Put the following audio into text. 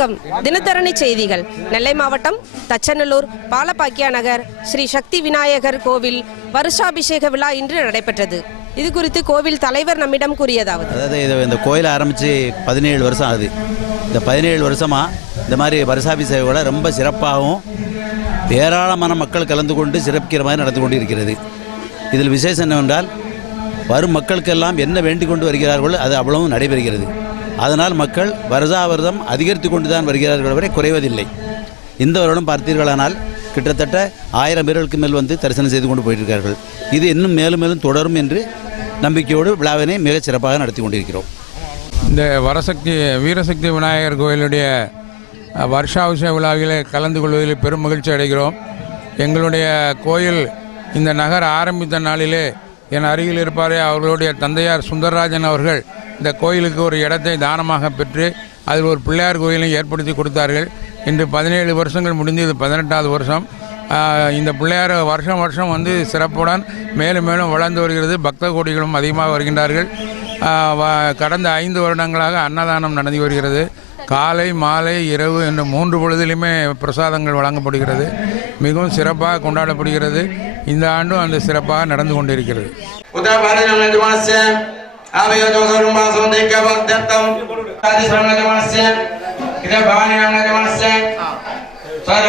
வணக்கம். தினத்தரணி செய்திகள். நெல்லை மாவட்டம் தச்சநல்லூர் பாலப்பாக்கியா நகர் ஸ்ரீ சக்தி விநாயகர் கோவில் வருஷாபிஷேக விழா இன்று நடைபெற்றது. இது குறித்து கோவில் தலைவர் நம்மிடம் கூறியதாவது, அதாவது இந்த கோயிலை ஆரம்பித்து 17 வருஷம் ஆகுது. இந்த 17 வருஷமாக இந்த மாதிரி வருஷாபிஷேக விழா ரொம்ப சிறப்பாகவும் ஏராளமான மக்கள் கலந்து கொண்டு சிறப்பிக்கிற மாதிரி நடந்து கொண்டு இருக்கிறது. இதில் விசேஷம் என்னவென்றால் வரும் மக்களுக்கெல்லாம் என்ன வேண்டிக் கொண்டு வருகிறார்களோ அது அவ்வளவும் நடைபெறுகிறது. அதனால் மக்கள் வருடம் அதிகரித்து கொண்டு தான் வருகிறார்கள், வரை குறைவதில்லை. இந்த வருடம் பார்த்தீர்களானால் கிட்டத்தட்ட 1000 பேர்களுக்கு மேல் வந்து தரிசனம் செய்து கொண்டு போயிருக்கிறார்கள். இது இன்னும் மேலும் மேலும் தொடரும் என்று நம்பிக்கையோடு விழாவினை மிகச் சிறப்பாக நடத்தி கொண்டிருக்கிறோம். இந்த வீரசக்தி விநாயகர் கோயிலுடைய வருஷாபிஷேக விழாவிலே கலந்து கொள்வதில் பெரும் மகிழ்ச்சி அடைகிறோம். எங்களுடைய கோயில் இந்த நகர் ஆரம்பித்த நாளிலே என் அருகில் இருப்பாரே அவர்களுடைய தந்தையார் சுந்தரராஜன் அவர்கள் இந்த கோயிலுக்கு ஒரு இடத்தை தானமாக பெற்று அதில் ஒரு பிள்ளையார் கோயிலை ஏற்படுத்தி கொடுத்தார்கள். இன்று 17 வருஷங்கள் முடிந்து இது 18வது வருஷம். இந்த பிள்ளையார் வருஷம் வந்து சிறப்புடன் மேலும் மேலும் வளர்ந்து வருகிறது. பக்த கோடிகளும் அதிகமாக வருகின்றார்கள். கடந்த 5 வருடங்களாக அன்னதானம் நடந்து வருகிறது. காலை மாலை இரவு என்று 3 பொழுதிலுமே பிரசாதங்கள் வழங்கப்படுகிறது. மிகவும் சிறப்பாக கொண்டாடப்படுகிறது. இந்த ஆண்டும் அந்த சிறப்பாக நடந்து கொண்டிருக்கிறது. Satu